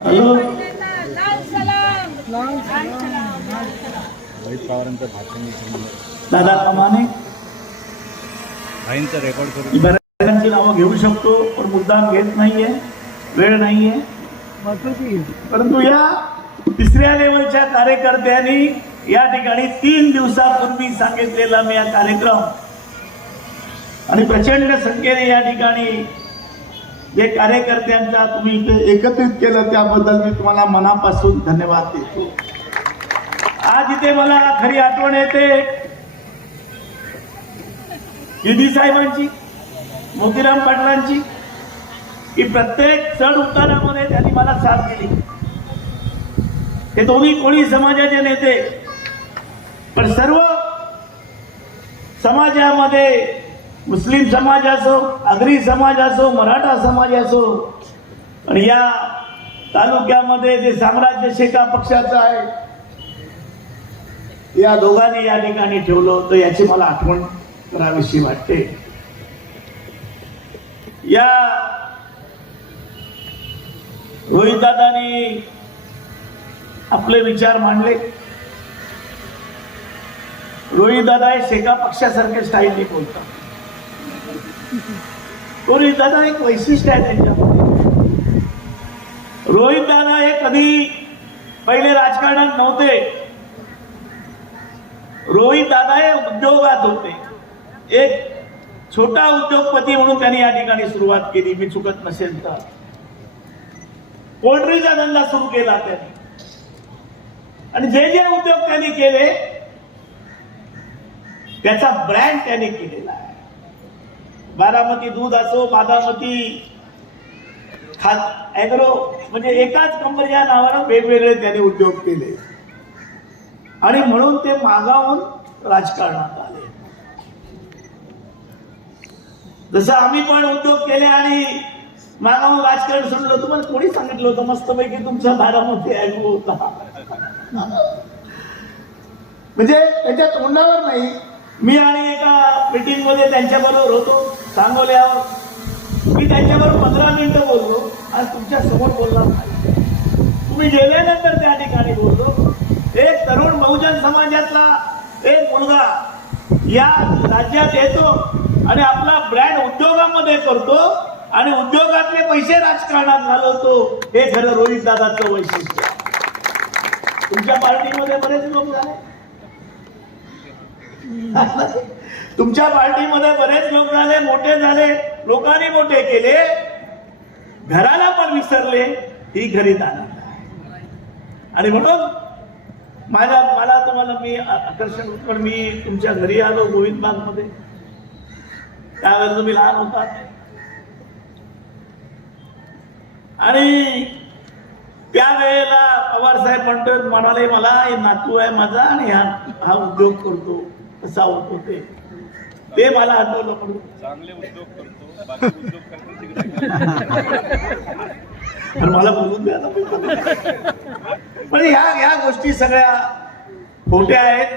Hello. लाल सलाम लाल सलाम रोहित पवारांचं भाषण इथे दादा कमाने भाईंचं रेकॉर्ड करून मी बऱ्याच नावं घेऊ शकतो पण मुद्दाम घेत नाहीये वेळ नाहीये. परंतु या तिसऱ्या लेवलच्या कार्यकर्त्यांनी या ठिकाणी तीन दिवसापूर्वी सांगितलेला मी हा कार्यक्रम. आणि प्रचंड संख्येने या ठिकाणी जे कार्यकर्त्यांचा तुम्ही इथे एकत्रित केलं त्याबद्दल मी तुम्हाला मनापासून धन्यवाद देतो. आज इथे मला खरी आठवण येते. दिदी साहेबांची मोतीराम पाटलांची की प्रत्येक चढ उतारामध्ये त्यांनी मला साथ दिली. हे दोन्ही कोणी समाजाचे नेते पण सर्व समाजामध्ये मुस्लिम समाज असो आगरी समाज असो मराठा समाज असो आणि या तालुक्यामध्ये जे साम्राज्य शेका पक्षाचं आहे या दोघांनी या ठिकाणी ठेवलं होतं याची मला आठवण करावीशी वाटते. या रोहितदादानी आपले विचार मांडले. रोहितदादा हे शेका पक्षासारखे स्टाईलने बोलतात. रोहितदादा एक वैशिष्ट्य आहे त्यांच्यामध्ये. रोहितदादा हे कधी पहिले राजकारणात नव्हते. रोहित दादा हे उद्योगात होते. एक छोटा उद्योगपती म्हणून त्यांनी या ठिकाणी सुरुवात केली मी चुकत नसेल तर. पोल्ट्रीचा धंदा सुरू केला त्यांनी. आणि जे जे उद्योग त्यांनी केले त्याचा ब्रँड त्यांनी केलेला आहे. बारामती दूध असो बारामती खात ऍग्रो म्हणजे एकाच कंपनीच्या नावानं वेगवेगळे त्यांनी उद्योग केले. आणि म्हणून ते मागावून राजकारणात आले. जसं आम्ही पण उद्योग केले आणि मागावून राजकारण सोडलं तुम्हाला कोणी सांगितलं होतं मस्तपैकी तुमचा बारामती ऍग्रो होता म्हणजे त्याच्या तोंडावर नाही मी आणि एका मिटिंगमध्ये त्यांच्याबरोबर होतो. सांगोल्यावर. मी त्यांच्याबरोबर पंधरा मिनिटं बोललो आणि तुमच्यासमोर बोलणार नाही. तुम्ही गेल्यानंतर त्या ठिकाणी बोललो. एक तरुण बहुजन समाजातला एक मुलगा या राज्यात येतो आणि आपला ब्रँड उद्योगामध्ये करतो आणि उद्योगातले पैसे राजकारणात घालवतो. हे खरं रोहित दादाचं वैशिष्ट्य तुमच्या पार्टीमध्ये बरेच लोक झाले तुमच्या पार्टीमध्ये बरेच लोक झाले मोठे झाले लोकांनी मोठे केले. घराला पण विसरले ही घरी दादा आणि म्हणून माझ्या मला तुम्हाला मी आकर्षण पण मी तुमच्या घरी आलो गोविंदबागमध्ये त्यावेळेला तुम्ही लहान होता. आणि त्यावेळेला पवार साहेब म्हणतोय म्हणाले मला हे नातू आहे माझा आणि हा हा उद्योग करतो. कसा होतो. ते मला आठवलं चांगले उद्योग करतो उद्योग मला बोलून द्या. पण ह्या ह्या गोष्टी सगळ्या खोट्या आहेत.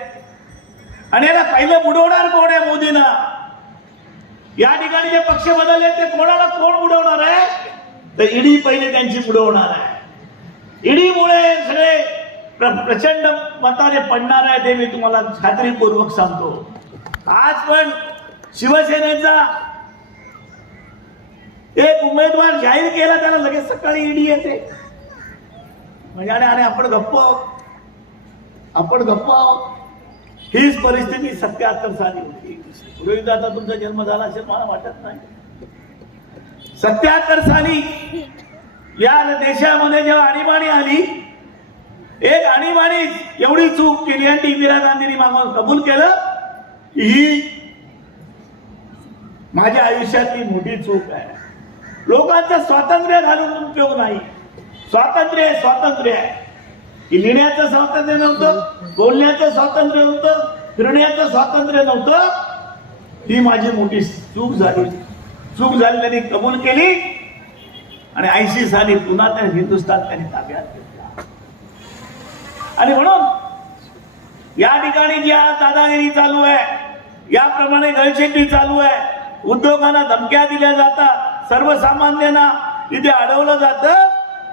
आणि याला पहिलं बुडवणार कोण आहे मोदींना? या ठिकाणी जे पक्ष बदलले ते कोणाला कोण बुडवणार आहे? तर ईडी पहिले त्यांची बुडवणार आहे. ईडीमुळे सगळे प्रचंड मताने पडणार आहे ते मी तुम्हाला खात्रीपूर्वक सांगतो. आज पण शिवसेनेचा एक उमेदवार जाहीर केला त्याला लगेच सकाळी ईडी येते. म्हणजे अरे आपण गप्प आहोत. आपण गप्प आहोत. हीच परिस्थिती सत्याहत्तर साली होती. रोहित आता तुमचा जन्म झाला असेल मला वाटत नाही. सत्याहत्तर साली या देशामध्ये जेव्हा आणीबाणी आली एक आणीबाणी एवढी चूक केली आणि इंदिरा गांधींनी मागून कबूल केलं ही माझ्या आयुष्यातली मोठी चूक आहे. लोकांचं स्वातंत्र्य घालून उपयोग नाही. स्वातंत्र्य स्वातंत्र्य आहे. लिहिण्याचं स्वातंत्र्य नव्हतं बोलण्याचं स्वातंत्र्य नव्हतं फिरण्याचं स्वातंत्र्य नव्हतं. ही माझी मोठी चूक झाली. चूक झाली त्यांनी कबूल केली. आणि ऐंशी साली पुन्हा त्या हिंदुस्थान त्यांनी ताब्यात आणि म्हणून या ठिकाणी जी आज दादागिरी चालू आहे याप्रमाणे गळशेटी चालू आहे. उद्योगांना धमक्या दिल्या जातात. सर्वसामान्यांना इथे अडवलं जातं.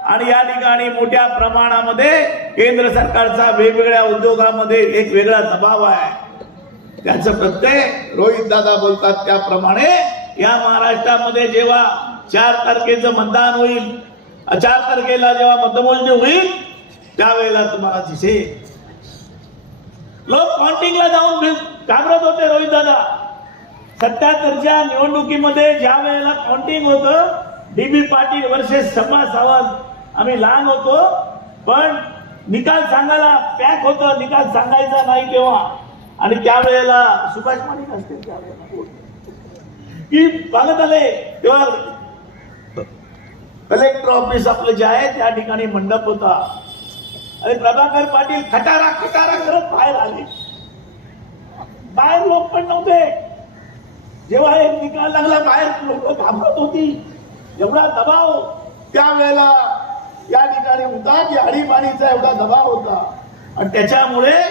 आणि या ठिकाणी मोठ्या प्रमाणामध्ये केंद्र सरकारचा वेगवेगळ्या उद्योगामध्ये एक वेगळा दबाव आहे. त्याचं प्रत्यय रोहित दादा बोलतात त्याप्रमाणे या महाराष्ट्रामध्ये जेव्हा चार तारखेचं मतदान होईल चार तारखेला जेव्हा मतमोजणी होईल त्यावेळेला तुम्हाला दिसेल. लोक काउंटिंगला जाऊन घाबरत होते रोहित दादा. सत्याहत्तरच्या निवडणुकीमध्ये ज्या वेळेला काउंटिंग होतं डीबी पाटील वर्सेस सपा सावंत. आम्ही लहान होतो पण निकाल सांगायला पॅक होतं निकाल सांगायचा नाही तेव्हा आणि त्यावेळेला सुभाष माणिक असतील की बघत आले तेव्हा कलेक्टर ऑफिस आपलं जे आहे त्या ठिकाणी मंडप होता. आणि प्रभाकर पाटील खटारा खटारा करत बाहेर आले. बाहेर लोक पण नव्हते. जेव्हा एक निकाल लागला बाहेर लोक घाबरत होती. एवढा दबाव त्यावेळेला या ठिकाणी होता की आणीबाणीचा एवढा दबाव होता. आणि त्याच्यामुळे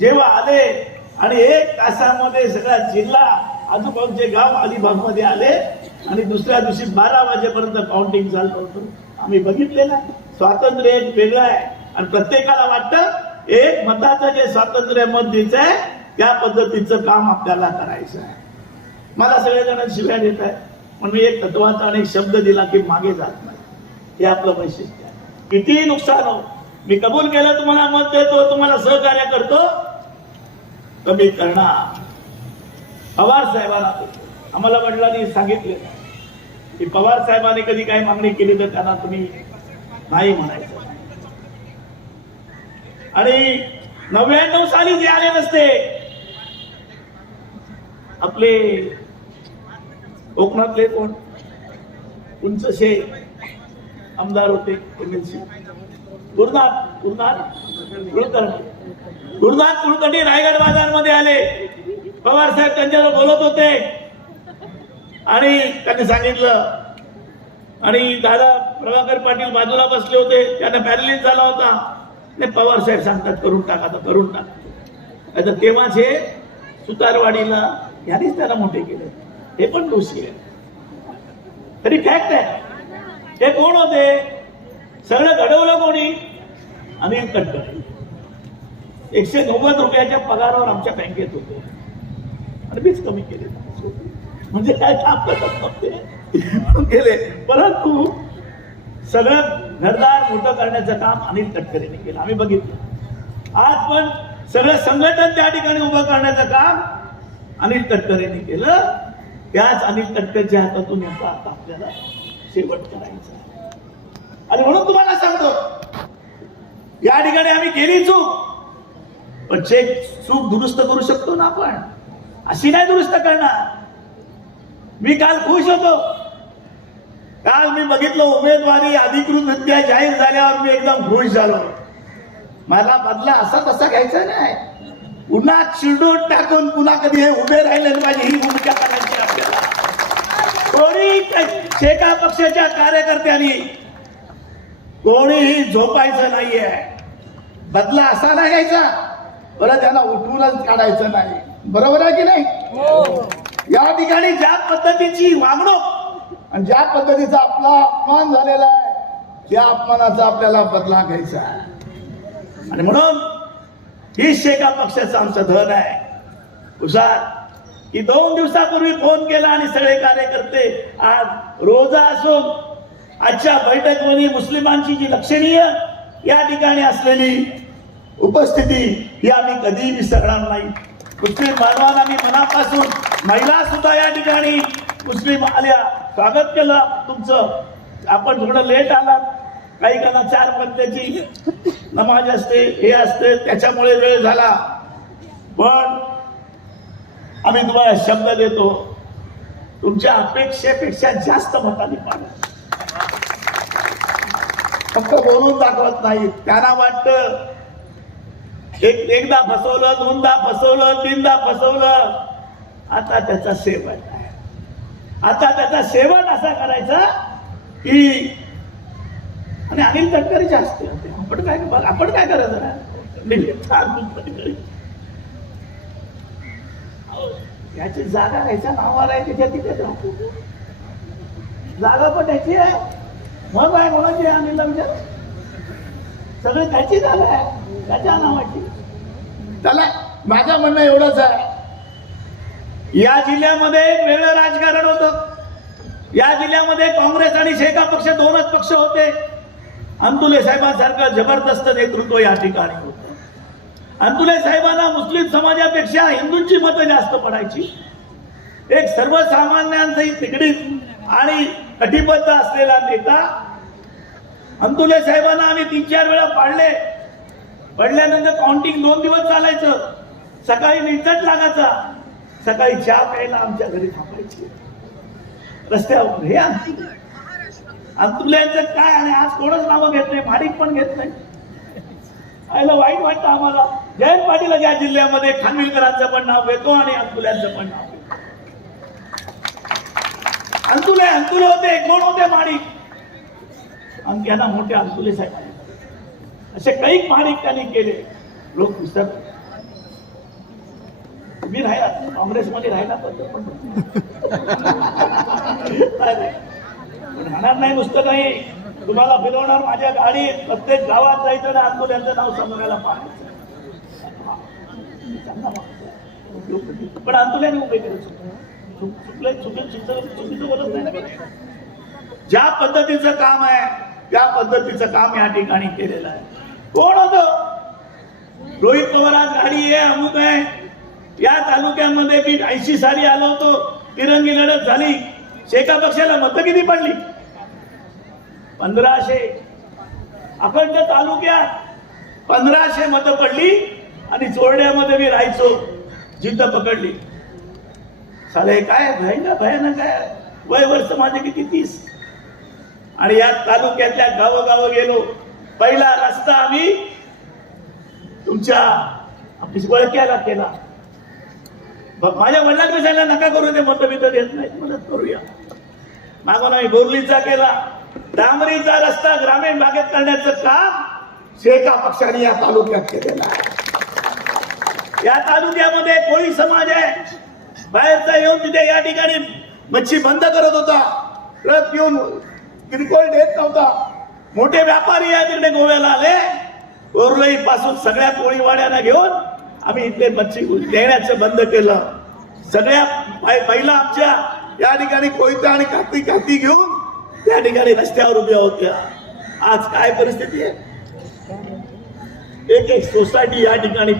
जेव्हा आले आणि एक तासामध्ये सगळा जिल्हा आजूबाजूचे गाव अलिबागमध्ये आले आणि दुसऱ्या दिवशी बारा वाजेपर्यंत काउंटिंग चाललं होतं. आम्ही बघितलेलं. स्वातंत्र्य एक वेगळं आहे. आणि प्रत्येकाला वाटतं एक मताचं जे स्वातंत्र्य मत द्यायचं आहे त्या पद्धतीचं काम आपल्याला करायचं आहे. मला सगळेजण शिव्या देत आहेत. पण मी एक तत्वाचा आणि शब्द दिला की मागे जात नाही. हे आपलं वैशिष्ट्य आहे. कितीही नुकसान हो मी कबूल केलं तुम्हाला मत देतो तुम्हाला सहकार्य करतो कमी करणार. पवार साहेबांना आम्हाला वडिलांनी सांगितले की पवार साहेबांनी कधी काही मागणी केली तर त्यांना तुम्ही नाही म्हणायचं. आणि नव्याण्णव साली जे आले नसते आपले कोकणातले कोण? उंच शे आमदार होते एमएलसी गुरुनाथ गुरुनाथ कुलकर्णी. गुरुनाथ कुलकर्णी रायगड बाजारमध्ये आले. पवार साहेब त्यांच्यावर बोलत होते. आणि त्यांनी सांगितलं. आणि दादा प्रभाकर पाटील बाजूला बसले होते त्यांना पॅरलिस झाला होता. नाही पवार साहेब सांगतात करून टाका तर करून टाका. आता तेव्हाच हे सुतारवाडीला यांनीच त्याला मोठे केले. हे पण दोषी आहे तरी फॅक्ट आहे. हे कोण होते? सगळं घडवलं कोणी? अनिल तटकरे एकशे नव्वद रुपयाच्या पगारावर आमच्या बँकेत होते. आणि मीच कमी केले. म्हणजे काय काम करत नव्हते केले परंतु सगळं घरदार मोठं करण्याचं काम अनिल तटकरेने केलं. आम्ही बघितलं. आज पण सगळं संघटन त्या ठिकाणी उभं करण्याचं काम अनिल तटकरेने केलं. त्याच अनिल तटकरच्या हातातून याचा आता आपल्याला शेवट करायचा आणि म्हणून तुम्हाला सांगतो या ठिकाणी आम्ही केली चूक. पण चेक चूक दुरुस्त करू शकतो ना आपण? अशी नाही दुरुस्त करणार. मी काल खुश होतो. काल मी बघितलं उमेदवारी अधिकृतरित्या जाहीर झाल्यावर मी एकदम खुश झालो. मला बदला असा तसा घ्यायचा नाही. पुन्हा चिरडून टाकून पुन्हा कधी हे उभे राहिले पाहिजे ही भूमिका करायची आपल्याला. कोणी शेका पक्षाच्या कार्यकर्त्यांनी कोणीही झोपायचं नाहीये. बदला असा नाही घ्यायचा. बरं त्याला उठवूनच काढायचं नाही. बरोबर आहे की नाही? या ठिकाणी ज्या पद्धतीची वागणूक आणि ज्या पद्धतीचा आपला अपमान झालेला आहे त्या अपमानाचा आपल्याला बदला घ्यायचा आहे. आणि म्हणून हीच एका पक्षाचं आमचं धन आहे. हुशार की दोन दिवसापूर्वी फोन केला आणि सगळे कार्यकर्ते आज रोजा असून आजच्या बैठकमध्ये मुस्लिमांची जी लक्षणीय या ठिकाणी असलेली उपस्थिती ही आम्ही कधीही विसरणार नाही. मुस्लिम बांधवांना मी मनापासून महिला सुद्धा या ठिकाणी मुस्लिम आल्या. स्वागत केलं तुमचं. आपण थोडं लेट आलात. काही काना चार पद्धतीची नमाज असते हे असते त्याच्यामुळे वेळ झाला. पण आम्ही तुम्हाला शब्द देतो. तुमच्या अपेक्षेपेक्षा जास्त मतांनी पाहिजे फक्त बोलून दाखवत नाही त्यांना वाटतं एक एकदा फसवलं दोनदा फसवलं तीनदा फसवलं आता त्याचा सेव आहे. आता त्याचा शेवट असा करायचा की आणि अनिल तटकरे जास्त आपण काय आपण काय करायचं याची जागा याच्या नावाला आहे त्याच्या तिथे राहतो जागा पण त्याची आहे. मग काय कोणाची अनिल अनिलला विचार? सगळं त्याची झालं आहे. त्याच्या नावाची. त्याला माझं म्हणणं एवढंच आहे. या जिल्ह्यामध्ये एक वेगळं राजकारण होतं. या जिल्ह्यामध्ये काँग्रेस आणि शेका पक्ष दोनच पक्ष होते. अंतुले साहेबांसारखं जबरदस्त नेतृत्व या ठिकाणी होतं. अंतुले साहेबांना मुस्लिम समाजापेक्षा हिंदूंची मतं जास्त पडायची. एक सर्वसामान्यांचाही तिकडीत आणि कटिबद्ध असलेला नेता. अंतुले साहेबांना आम्ही तीन चार वेळा पाडले. पडल्यानंतर काउंटिंग दोन दिवस चालायचं. सकाळी निचट लागायचा. सकाळी चहा प्यायला आमच्या घरी थांबायची रस्त्यावर हे अंतुल्यांचं काय आणि आज कोणच नावं घेत नाही भाडीक पण घेत नाही. आयला वाईट वाटतं आम्हाला. जयंत पाटील या जिल्ह्यामध्ये खानविलकरांचं पण नाव घेतो आणि अंतुल्यांचं पण नाव अंतुले अंतुले होते कोण होते माडिक आणि त्यांना मोठे अंतुले साहेब. असे काही माडिक त्यांनी केले. लोक विसरले मी राहिला. काँग्रेसमध्ये राहिला पण पण राहणार नाही नुसतं नाही तुम्हाला फिरवणार माझ्या गाडीत प्रत्येक गावात जायचं ना अंतुल्यांचं नाव समजायला पाहायचं. पण अंतुल्याने उभे केलं. चुकलं चुकलं चुकलं चुकीचं बोलत नाही. ना. ज्या पद्धतीचं काम आहे त्या पद्धतीचं काम या ठिकाणी केलेलं आहे. कोण होतं? रोहित पवार आज गाडी आहे अमुक आहे. या तालुक्यांमध्ये मी ऐंशी साली आलो होतो. तिरंगी लढत झाली. शेका पक्षाला मतं किती पडली. पंधराशे. आपण त्या तालुक्यात पंधराशे मतं पडली आणि चोरड्यामध्ये मी राहायचो. जिद्द पकडली. साले काय भयानक भयानक काय वय वर्ष माझे किती? तीस. आणि या तालुक्यातल्या गावोगाव गेलो. पहिला रस्ता आम्ही तुमच्या ऑफिस वळक्याला केला. माझ्या वडिलांनी सांगितलं नका करू ते मतभेद देत नाहीत मदत करूया. मागून आम्ही बोरलीचा केला. डांबरीचा रस्ता ग्रामीण भागात करण्याचं काम शेका पक्षाने या तालुक्यात केलेलं आहे. या तालुक्यामध्ये कोळी समाज आहे. बाहेरचा येऊन तिथे या ठिकाणी मच्छी बंद करत होता. ट्रक येऊन किरकोळ देत नव्हता. मोठे व्यापारी या तिकडे गोव्याला आले. कोरलई पासून सगळ्या कोळीवाड्यांना घेऊन आम्ही इथले मच्छी देण्याचं बंद केलं. सगळ्या महिला आमच्या या ठिकाणी कोयता आणि काती काती घेऊन त्या ठिकाणी रस्त्यावर उभ्या होत्या. आज काय परिस्थिती आहे? एक एक सोसायटी या ठिकाणी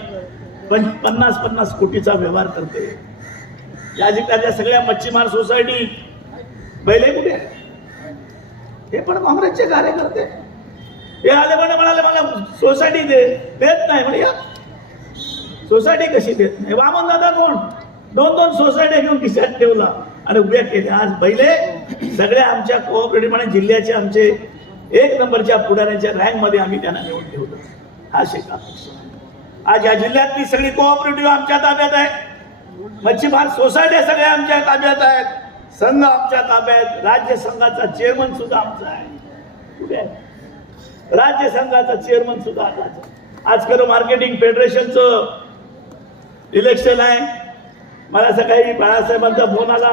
पन्नास पन्नास कोटीचा व्यवहार करते. या ठिकाणच्या सगळ्या मच्छीमार सोसायटी पहिले कुठे हे पण काँग्रेसचे कार्यकर्ते. हे आले म्हणे म्हणाले मला सोसायटी देत नाही. म्हणजे या सोसायटी कशी देत नाही? वामन दादा कोण? दोन दोन सोसायट्या घेऊन खिशात ठेवला. आणि उभ्या केल्या. आज पहिले सगळ्या आमच्या कोऑपरेटिव्ह आणि जिल्ह्याचे आमचे एक नंबरच्या पुढाऱ्यांच्या रँकमध्ये आम्ही त्यांना घेऊन ठेवलं. हा शेका आज या जिल्ह्यातली सगळी कोऑपरेटिव्ह आमच्या ताब्यात आहे. मच्छीमार सोसायट्या सगळ्या आमच्या ताब्यात आहेत. संघ आमच्या ताब्यात. राज्य संघाचा चेअरमन सुद्धा आमचा आहे. कुठे राज्य संघाचा चेअरमन सुद्धा आमचा आज खरं मार्केटिंग फेडरेशनचं इलेक्शन आहे. मला सकाळी बाळासाहेबांचा फोन आला.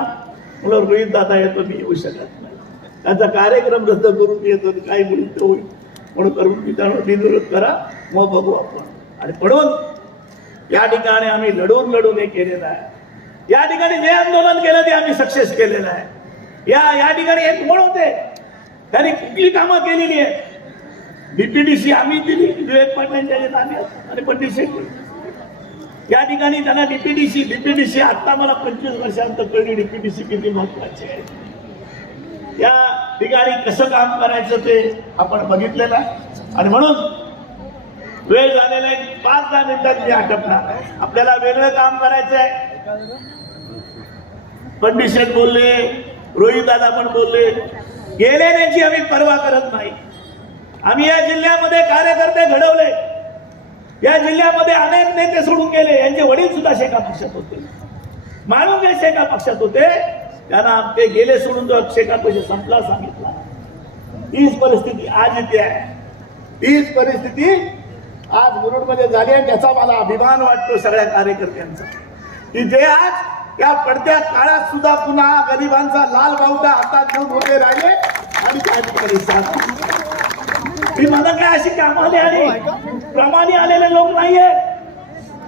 मला रोहित दादा येतो मी येऊ शकत नाही. त्यांचा कार्यक्रम रद्द करून येतो काय म्हणून तो होईल. म्हणून करून मी त्यांना बिनविरोध करा. मग बघू आपण. आणि म्हणून या ठिकाणी आम्ही लढून लढून हे केलेलं आहे. या ठिकाणी जे आंदोलन केलं ते आम्ही सक्सेस केलेलं आहे. या या ठिकाणी एक म्हण होते. त्यांनी कुठली कामं केलेली आहेत? बीपीडीसी आम्ही दिली विवेक पाटलांच्या आम्ही आणि पंडित शेट्टी या ठिकाणी त्यांना डीपीडीसी डीपीडीसी आता मला पंचवीस वर्षांत कळली डीपीडीसी किती महत्वाची आहे. या ठिकाणी कसं काम करायचं ते आपण बघितलेलं आहे. आणि म्हणून वेळ झालेला आहे पाच दहा मिनिटात मी आटपणार आपल्याला वेगळं काम करायचं आहे. पंडित शेठ बोलले रोहित दादा पण बोलले गेलेल्याची आम्ही पर्वा करत नाही. आम्ही या जिल्ह्यामध्ये कार्यकर्ते घडवले. या जिल्ह्यामध्ये अनेक नेते सोडून गेले. यांचे वडील सुद्धा शेका पक्षात होते. माणूस शेका पक्षात होते. त्यांना ते गेले सोडून जो शेका पक्ष संपला सांगितला. हीच परिस्थिती आज इथे आहे. हीच परिस्थिती आज मुरुडमध्ये झाली आहे. त्याचा मला अभिमान वाटतो सगळ्या कार्यकर्त्यांचा. की जे आज या पडत्या काळात सुद्धा पुन्हा गरिबांचा लाल बावटा हातात घेऊन उभे राहिले आणि त्या ठिकाणी मी मला काय अशी कामाली आणि प्रमाणे आलेले लोक नाहीये.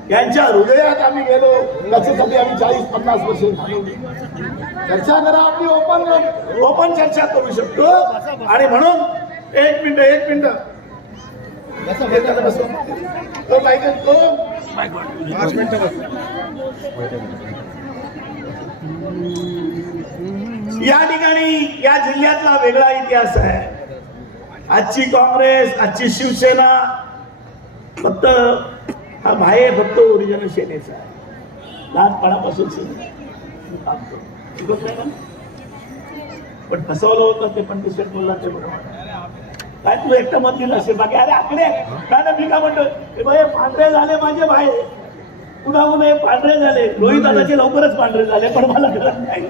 यांच्या हृदयात आम्ही गेलो. त्याच्यासाठी आम्ही चाळीस पन्नास वर्ष चर्चा करा आपली ओपन ओपन चर्चा करू शकतो. आणि म्हणून एक मिनिट एक मिनिट. तो पाहिजे तो. या ठिकाणी या जिल्ह्यातला वेगळा इतिहास आहे. आजची काँग्रेस आजची शिवसेना फक्त हा भाई फक्त ओरिजिनल सेनेचा आहे. लहानपणापासून सेने? पण फसवलं होतं ते पण दुसरे बोलला ते बरोबर. काय तू एकटं मत दिलं असेल? बाकी अरे आकडे काय ना मी काय म्हणतो? पांढरे झाले माझे भाई. पुन्हा पुन्हा पांढरे झाले. रोहित दादाचे लवकरच पांढरे झाले पण मला कळत नाही.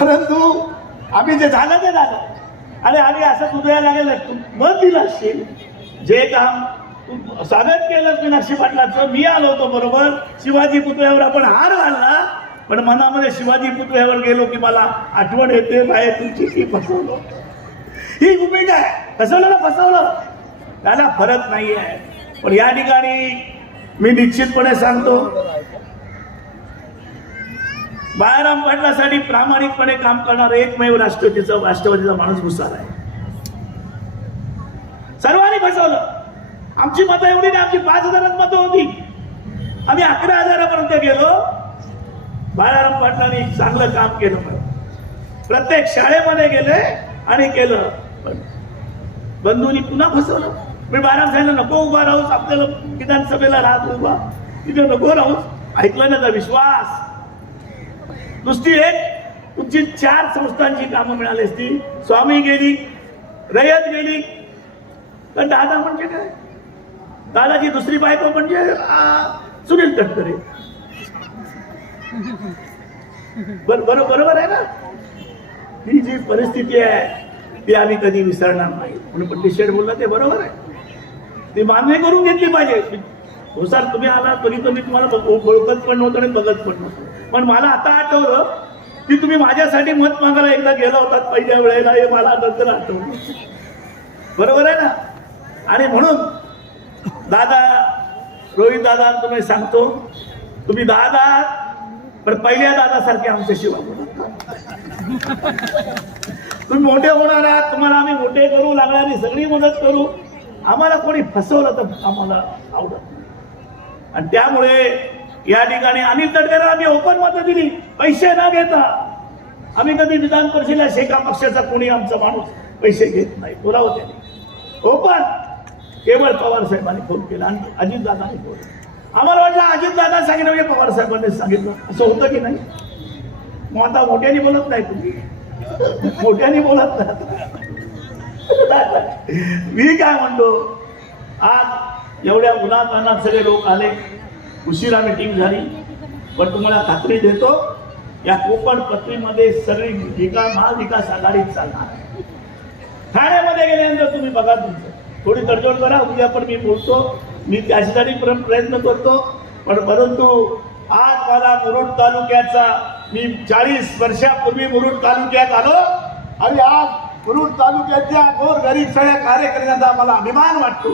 परंतु आम्ही जे झालं ते झालं. आणि आम्ही असं तुझ्या लागेल मत दिलं असशील. जे काम स्वागत केलं मीनाक्षी पाटलाचं. मी आलो होतो बरोबर. शिवाजी पुतळ्यावर आपण हार घालला. पण मनामध्ये शिवाजी पुतळ्यावर गेलो की मला आठवण येते बाहेर तुमची ती फसवलं. ही भूमिका आहे. फसवलं ना फसवलं. त्याला फरक नाही आहे पण या ठिकाणी मी निश्चितपणे सांगतो बाळाराम पाटलासाठी प्रामाणिकपणे काम करणारा एकमेव राष्ट्रपतीचा राष्ट्रवादीचा माणूस भुसार आहे. सर्वांनी फसवलं. आमची मतं एवढी नाही आमची पाच हजारच मतं होती. आम्ही अकरा हजारापर्यंत गेलो. बाळाराम पाटलांनी चांगलं काम केलं प्रत्येक शाळेमध्ये गेले आणि केलं पण. बंधूंनी पुन्हा फसवलं. मी बाळाराम साहेब नको उभा राहूस आपल्याला विधानसभेला राहत उभा. तिथे नको राहूस ऐकलं ना विश्वास. नुसती एक तुमची चार संस्थांची कामं मिळाली असती. स्वामी गेली रयत गेली. पण दादा म्हणजे काय? दादाची दुसरी बायको म्हणजे आ, सुनील तटकरे. बर बर बरोबर आहे ना? ही जी परिस्थिती आहे ती आम्ही कधी विसरणार नाही. म्हणून पण शेठ बोलला ते बरोबर आहे. ती मान्य करून घेतली पाहिजे. हो, हुसार तुम्ही आला तरी तर मी तुम्हाला ओळखत पण नव्हतं आणि बघत पण नव्हतं. पण मला आता आठवलं की तुम्ही माझ्यासाठी मत मागायला एकदा गेला होता पहिल्या वेळेला हे मला नंतर आठवलं. बरोबर आहे ना? आणि म्हणून दादा रोहित दादा तुम्ही सांगतो तुम्ही दादा पण पहिल्या दादासारखे आमच्याशी वागू तुम्ही मोठे होणार आहात तुम्हाला आम्ही मोठे करू लागणारी सगळी मदत करू. आम्हाला कोणी फसवलं तर आम्हाला आवडत आणि त्यामुळे या ठिकाणी अनिल तटकरे आम्ही ओपन मतं दिली. पैसे न घेता. आम्ही कधी विधान परिषदेला शेका पक्षाचा कोणी आमचा माणूस पैसे घेत नाही. बोलावं त्याने. ओपन हो, केवळ पवार साहेबांनी फोन केला आणि अजित दादाने फोन आम्हाला वाटलं अजित दादा सांगितलं म्हणजे पवार साहेबांनी सांगितलं. असं होतं की नाही? मग आता मोठ्याने बोलत नाही तुम्ही. मोठ्याने बोलत नाही. मी काय म्हणतो? आज एवढ्या उन्हात सगळे लोक आले. उशिरा मिटिंग झाली. पण तुम्हाला खात्री देतो या कोकण पत्रीमध्ये सगळी विकास महाविकास आघाडीत चालणार आहे. ठाण्यामध्ये गेल्यानंतर तुम्ही बघा तुमचं. थोडी तडजोड करा उद्या पण मी बोलतो. मी त्यासाठी पण प्रयत्न करतो. पण परंतु आज मला मुरुड तालुक्याचा मी चाळीस वर्षापूर्वी मुरुड तालुक्यात आलो. आणि आज मुरुड तालुक्यातल्या गोर गरीब सगळ्या कार्यकर्त्यांचा मला अभिमान वाटतो.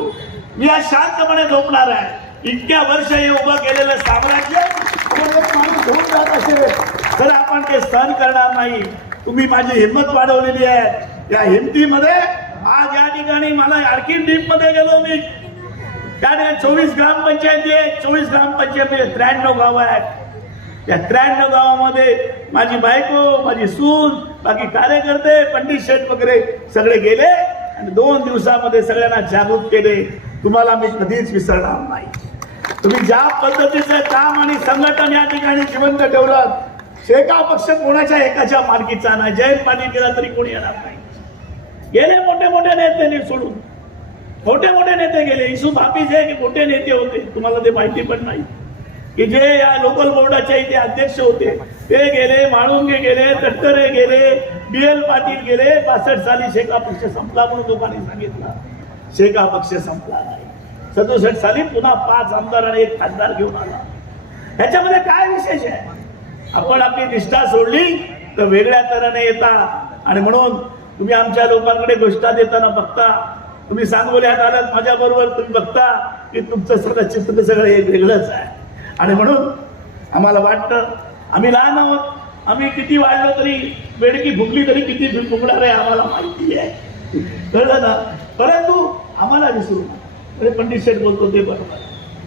मी आज शांतपणे झोपणार आहे. इतक्या वर्ष हे उभं केलेलं साम्राज्य होऊन जात असेल तर आपण ते सहन करणार नाही. तुम्ही माझी हिंमत वाढवलेली आहे. या हिमतीमध्ये आज या ठिकाणी मला आणखी डीपमध्ये गेलो मी. त्या ठिकाणी चोवीस ग्रामपंचायती आहे. चोवीस ग्रामपंचायती त्र्याण्णव गाव आहेत. त्या त्र्याण्णव गावामध्ये माझी बायको माझी सून बाकी कार्यकर्ते पंडित शेठ वगैरे सगळे गेले आणि दोन दिवसामध्ये सगळ्यांना जागृत केले. तुम्हाला मी कधीच विसरणार नाही. तुम्ही ज्या पद्धतीचं काम आणि संघटन या ठिकाणी जिवंत ठेवलं शेका पक्ष कोणाच्या एकाच्या मार्गीचा नाही. जय पाणी दिला तरी कोणी येणार नाही. गेले मोठे मोठे नेते सोडून. मोठे मोठे नेते गेले. इसू भापी हे मोठे नेते होते तुम्हाला ते माहिती पण नाही. की जे या लोकल बोर्डाचे इथे अध्यक्ष होते ते गेले माळुंगे गेले तटकरे गेले बी एल पाटील गेले बासष्ट साली शेका पक्ष संपला म्हणून लोकांनी सांगितलं. शेका पक्ष संपला नाही. सदुसष्ट साली पुन्हा पाच आमदार आणि एक खासदार घेऊन आला. ह्याच्यामध्ये काय विशेष आहे? आपण आपली निष्ठा सोडली तर वेगळ्या तऱ्हेने येतात आणि म्हणून तुम्ही आमच्या लोकांकडे घोषणा देताना बघता. तुम्ही सांगोल्यात आलात माझ्या बरोबर तुम्ही बघता की तुमचं सगळं चित्र सगळं हे वेगळंच आहे. आणि म्हणून आम्हाला वाटतं आम्ही लहान आहोत आम्ही किती वाढलो तरी बेडकी फुगली तरी किती फुगणार आहे आम्हाला माहिती आहे. कळलं ना? परंतु आम्हाला विसरू नका. पंडित शेठ बोलतो ते बरोबर.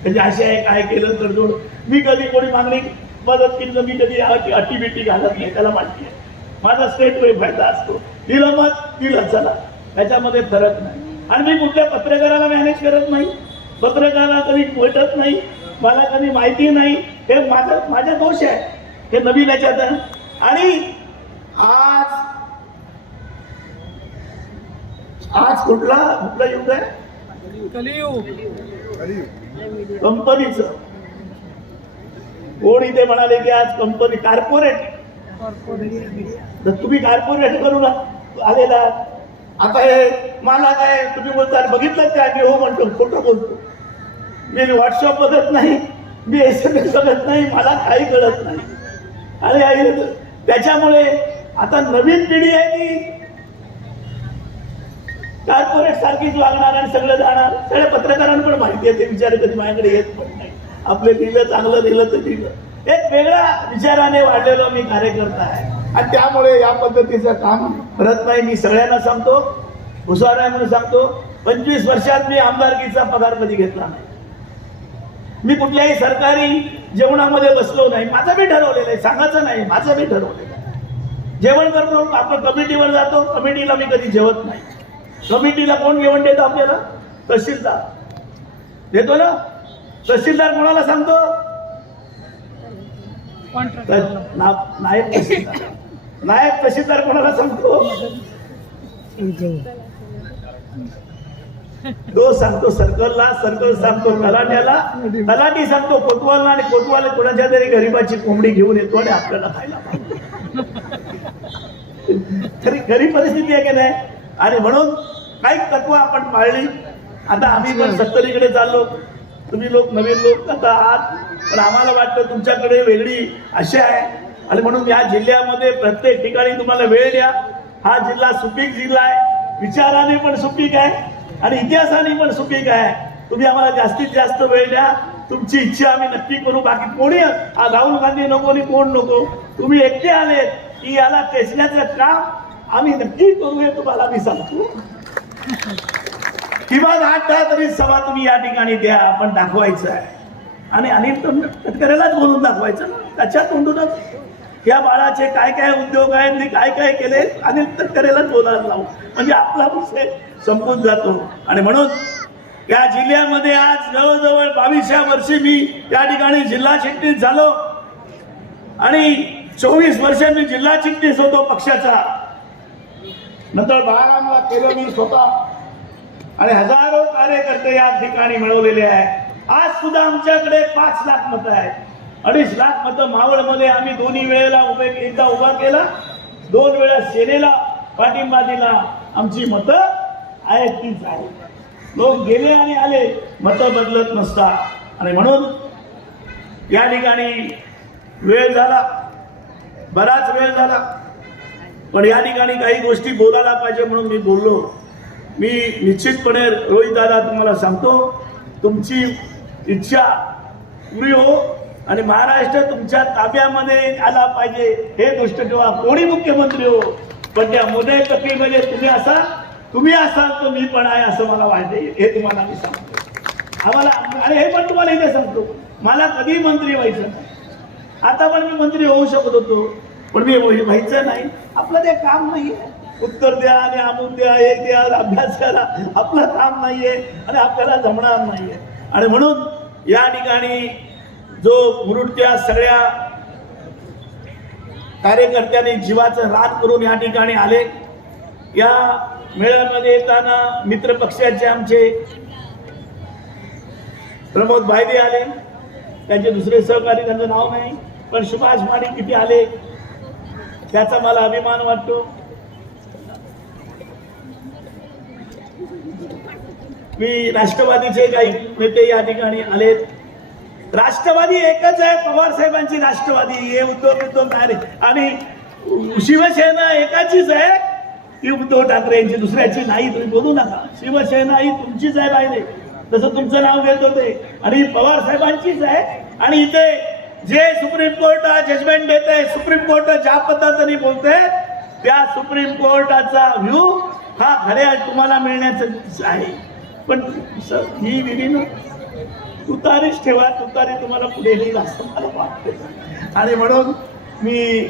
म्हणजे असे आहे काय केलं तर जोड. मी कधी कोणी मागणी मदत केली तर मी कधी अटी अटी बिटी घालत नाही त्याला माहिती आहे. माझा स्टेट वे फायदा असतो. दिलं मत दिलं चला. त्याच्यामध्ये फरक नाही. आणि मी कुठल्या पत्रकाराला मॅनेज करत नाही. पत्रकाराला कधी भेटत नाही. मला कधी माहिती नाही. हे माझं माझा दोष आहे. हे नवीन याच्यात. आणि आज आज कुठला कुठला युग आहे? कंपनीचं. कोण इथे म्हणाले की आज कंपनी कॉर्पोरेट तुम्ही कॉर्पोरेट करून आलेला. आता हे मला काय तुम्ही बोलता बघितलं काय मी हो म्हणतो खोटं बोलतो. मी व्हॉट्सअप बघत नाही मी एस एम एस बघत नाही मला काही कळत नाही. आणि आई त्याच्यामुळे आता नवीन पिढी आहे ती. कॉर्पोरेट सारखीच वागणार आणि सगळं जाणार. सगळ्या पत्रकारांना पण माहिती आहे ते विचार कधी माझ्याकडे येत पण नाही. आपलं लिहिलं चांगलं लिहिलं तर लिहिलं. एक वेगळ्या विचाराने वाढलेलो मी कार्यकर्ता आहे. आणि त्यामुळे या पद्धतीचं काम करत नाही. मी सगळ्यांना सांगतो हुशार आहे म्हणून सांगतो पंचवीस वर्षात मी आमदारकीचा पगार कधी घेतला नाही. मी कुठल्याही सरकारी जेवणामध्ये बसलो नाही. माझं मी ठरवलेलं आहे. सांगायचं नाही माझं मी ठरवलेलं आहे. जेवण करतो आपण कमिटीवर जातो. कमिटीला मी कधी जेवत नाही. कमिटीला कोण जेवण देतो आपल्याला? तहसीलदार. देतो ना? तहसीलदार कोणाला सांगतो? तर ना- नायब तहसीलदार. नाय कशी तर कोणाला सांगतो. तो सांगतो सर्कलला सर्कल सांगतो तलाट्याला. तलाटी सांगतो कोतवालला आणि कोतवाल कोणाच्या तरी गरीबाची कोंबडी घेऊन येतो आणि आपल्याला खायला तरी गरीब परिस्थिती आहे की नाही? आणि म्हणून काही तत्व आपण पाळली. आता आम्ही पण सत्तरीकडे चाललो. तुम्ही लोक नवीन लोक आता आहात. पण आम्हाला वाटतं तुमच्याकडे वेगळी आशा आहे. आणि म्हणून या जिल्ह्यामध्ये प्रत्येक ठिकाणी तुम्हाला वेळ द्या. हा जिल्हा सुपीक जिल्हा आहे. विचाराने पण सुपीक आहे आणि इतिहासाने पण सुपीक आहे. तुम्ही आम्हाला जास्तीत जास्त वेळ द्या. तुमची इच्छा आम्ही नक्की करू. बाकी कोणी आ, राहुल गांधी नको आणि कोण नको? तुम्ही एकटे आले की याला टेचण्याचं काम आम्ही नक्की करू हे तुम्हाला मी सांगतो. किमान आठ दहा तरी सभा तुम्ही या ठिकाणी द्या. आपण दाखवायचं आहे. आणि अनिल तटकरेलाच बोलून दाखवायचं त्याच्या तोंडूनच. या बाळाचे काय काय उद्योग आहेत आणि काय काय केले अनिल तटकरेलाच बोलायला लावू. म्हणजे आपला विषय संपून जातो. आणि म्हणून या जिल्ह्यामध्ये आज जवळजवळ बावीसव्या वर्षी मी या ठिकाणी जिल्हा चिटणीस झालो. आणि चोवीस वर्ष मी जिल्हा चिटणीस होतो पक्षाचा. नंतर बाळारामला केलं मी स्वतः. आणि हजारो कार्यकर्ते या ठिकाणी मिळवलेले आहेत. आज सुद्धा आमच्याकडे पाच लाख मतं आहेत. अडीच लाख मतं मावळमध्ये आम्ही दोन्ही वेळेला उभे एकदा उभा केला. दोन वेळा सेनेला पाठिंबा दिला. आमची मतं आहेत तीच आहेत. लोक गेले आणि आले मतं बदलत नसतात. आणि म्हणून या ठिकाणी वेळ झाला. बराच वेळ झाला. पण या ठिकाणी काही गोष्टी बोलायला पाहिजे म्हणून मी बोललो. मी निश्चितपणे रोहित दादा तुम्हाला सांगतो तुमची इच्छा पुरी हो. आणि महाराष्ट्र तुमच्या ताब्यामध्ये आला पाहिजे. हे गोष्ट ठेवा कोणी मुख्यमंत्री हो पण त्या मोदय टक्कीमध्ये तुम्ही असाल तुम्ही असाल तर मी पण आहे असं मला वाटते हे तुम्हाला मी सांगतो. आम्हाला आणि हे पण तुम्हाला इथे सांगतो. मला कधी मंत्री व्हायचं नाही. आता पण मी मंत्री होऊ शकत होतो पण मी व्हायचं नाही. आपलं ते काम नाही आहे उत्तर द्या आणि अमुक द्या हे द्या अभ्यास करा. आपलं काम नाहीये आणि आपल्याला जमणार नाहीये. आणि म्हणून या ठिकाणी जो मुरुडच्या सगळ्या कार्यकर्त्यांनी जीवाचं रान करून या ठिकाणी आले. या मेळ्यामध्ये येताना मित्र पक्षाचे आमचे प्रमोद भायदे आले. त्यांचे दुसरे सहकारी त्यांचं नाव नाही पण सुभाष माने किती आले. त्याचा मला अभिमान वाटतो. मी राष्ट्रवादीचे काही नेते या ठिकाणी आलेत. राष्ट्रवादी एकच आहे पवार साहेबांची राष्ट्रवादी. हे उद्धव उद्धव ठाकरे. आणि शिवसेना एकाचीच आहे. की उद्धव ठाकरे यांची दुसऱ्याची नाही. तुम्ही बोलू नका. शिवसेना ही तुमचीच आहे पाहिजे तसं तुमचं नाव घेत होते. आणि पवार साहेबांचीच आहे. आणि इथे जे सुप्रीम कोर्ट जजमेंट देत आहे सुप्रीम कोर्ट ज्या पद्धतीने बोलते त्या सुप्रीम कोर्टाचा व्ह्यू हा खऱ्या तुम्हाला मिळण्याचं आहे. पण ही विधी ना. तुतारीच ठेवा तुतारी तुम्हाला पुढे नेईल असं मला वाटतं. आणि म्हणून मी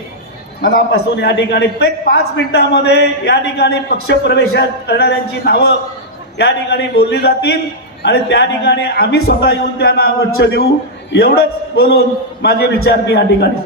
मनापासून या ठिकाणी प्रत्येक पाच मिनिटामध्ये या ठिकाणी पक्षप्रवेशात करणाऱ्यांची नावं या ठिकाणी बोलली जातील. आणि त्या ठिकाणी आम्ही स्वतः येऊन त्यांना उच्च देऊ. एवढंच बोलून माझे विचार मी या ठिकाणी